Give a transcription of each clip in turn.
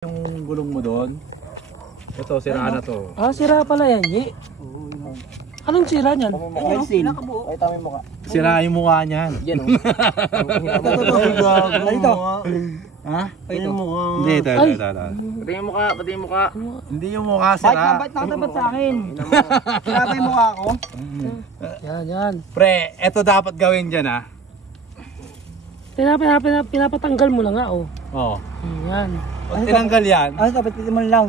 Yung gulong mo doon. Ito, sira na to. Ah, sira pala yan, Yi. Anong sira niyan? Pakita mo yung mukha. Sira yung mukha niyan. Yan o. Dito. Ha? Ito yung mukha. Hindi, ito. Pati yung mukha, pati yung mukha. Hindi yung mukha sira. Bakit nakatapat sa akin? Sira ba yung mukha ko? Yan. Pre, ito dapat gawin dyan ha. Pinapatanggal mo lang nga, oh. Oo. Yan. Pag tinanggal yan, Dapat mo lang.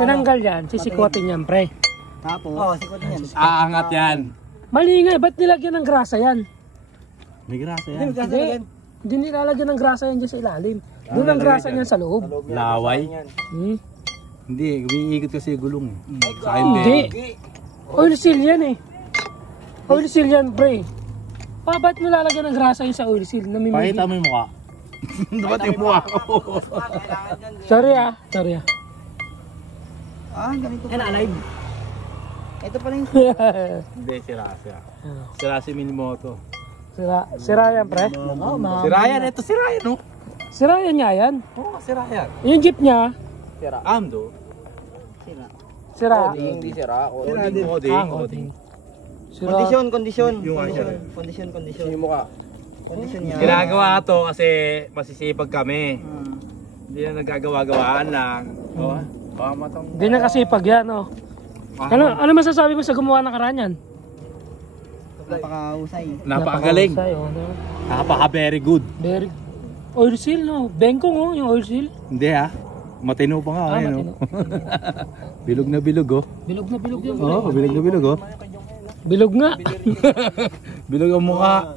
Tinanggal yan, sisikwatin yan, pre. Tapos? Oo, sikotin yan. aangat yan. Mali nga, ba't nilagyan ng grasa yan? May grasa yan. Hindi nilalagyan ng grasa yan dyan sa ilalim. Doon ang grasa niyan sa loob. Laway? Hmm? Hindi, umiikot kasi yung gulong. Sa Hindi. Oil seal yan eh. Oil seal yan, pre. Ba't mo lalagyan ng grasa yun sa oil seal? Pakita mo yung mukha. Dapat yung mukha ko. Sorry ah. Ganito pa. Alive. Ito pala yung... Hindi, sira. Sira si Minimoto. Sira yan, pre. Sira yan, ito sira yan, no? Sira yan nga yan. Oo, sira yan. Yung jeep niya, Amdo. sira. Hindi sira. Coding. Sira. Kondisyon. Yung Kondisyon. Yung mukha. Kondisyon niya. Ginagawa to kasi masisipag kami. Hindi na nagagawa-gawaan lang. Oh, baka matang... Hindi na kasi pag yan, oh. Ano masasabi mo sa gumawa ng karanyan? Napakahusay. Napakagaling. Napakahusay, oh, no? Napaka-very good. Very... Oil seal, no? Bengkong, oh, yung oil seal. Hindi ha. Matino pa nga. Ayun, matino. oh. Bilog na bilog, oh. Bilog na bilog yan. Oo, bilog na bilog, oh. Bilog nga. Bilog ang mukha.